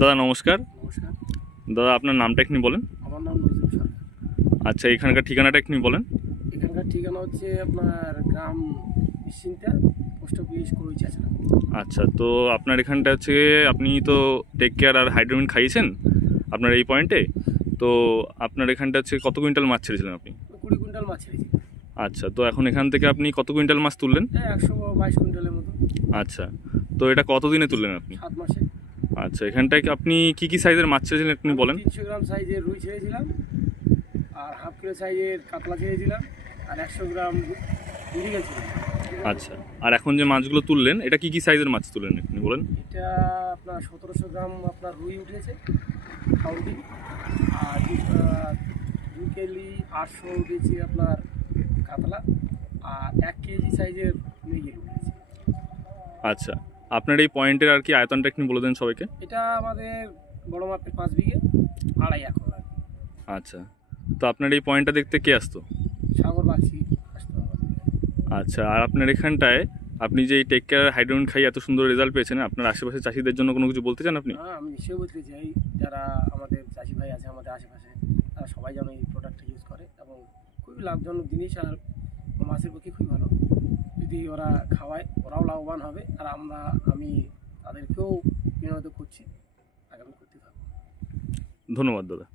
দাদা নমস্কার। নমস্কার দাদা আপনার নামটা একটু বলেন। আমার নাম নজরুল সরকার। আচ্ছা, এখানকার ঠিকানাটা একটু বলেন। এখানকার ঠিকানা হচ্ছে আপনার গ্রাম নিশ্চিন্তা, পোস্ট অফিস কলইচাছড়া। আচ্ছা, তো আপনার এখানটা হচ্ছে আপনি তো টেক কেয়ার আর হাইড্রোমিন খাইয়েছেন আপনার এই পয়েন্টে। তো আপনার এখানটা হচ্ছে কত কুইন্টাল মাছ ছেড়েছিলেন আপনি? 20 কুইন্টাল মাছ ছেড়েছি। আচ্ছা, তো এখন এখান থেকে আপনি কত কুইন্টাল মাছ তুললেন? 122 কুইন্টালের মতো। আচ্ছা, তো এটা কতদিনে তুললেন আপনি? 7 মাসে। আচ্ছা, এখানটায় আপনি কি সাইজের মাছ ছেড়েছিলেন আপনি বলেন। 300 গ্রাম সাইজের রুই ছেড়েছিলাম, আর হাফ কিলো সাইজের কাতলা ছেড়েছিলাম, আর 100 গ্রাম মৃগেল ছেড়েছিলাম। আচ্ছা, আর এখন যে মাছগুলো তুললেন এটা কি সাইজের মাছ তুললেন আপনি বলেন। এটা আপনার 1700 গ্রাম আপনার রুই উঠেছে কাউন্টিং, আর 2 কেজি 800 উঠেছে আপনার কাতলা, আর 1 কেজি সাইজের মৃগেল উঠেছে। আচ্ছা, আপনার এই পয়েন্টের আর কি আয়তনটা একটু বলে দেন সবাইকে। এটা আমাদের বড় মাপের 5 বিঘে, 2.5 একর। আচ্ছা, তো আপনার এই পয়েন্টটা দেখতে কে আসতো? সাগর বাগচি আসতো আমাদের। আচ্ছা, আর আপনার এখানটায় আপনি যে টেক কেয়ার হাইড্রোমিন খাই এত সুন্দর রেজাল্ট পেয়েছেন, আপনার আশেপাশে চাষিদের জন্য কোনো কিছু বলতে চান আপনি? হ্যাঁ, আমি নিশ্চয়ই বলতে চাই, যারা আমাদের চাষি ভাই আছে আমাদের আশেপাশে, তারা সবাই যেন এই প্রোডাক্টটা ইউজ করে, এবং খুবই লাভজনক জিনিস, আর মাছের পক্ষে খুবই ভালো। যদি ওরা খাওয়ায় ওরাও লাভবান হবে, আর আমি তাদেরকেও বিনোদন করছি, আগামী করতে থাকবো। ধন্যবাদ দাদা।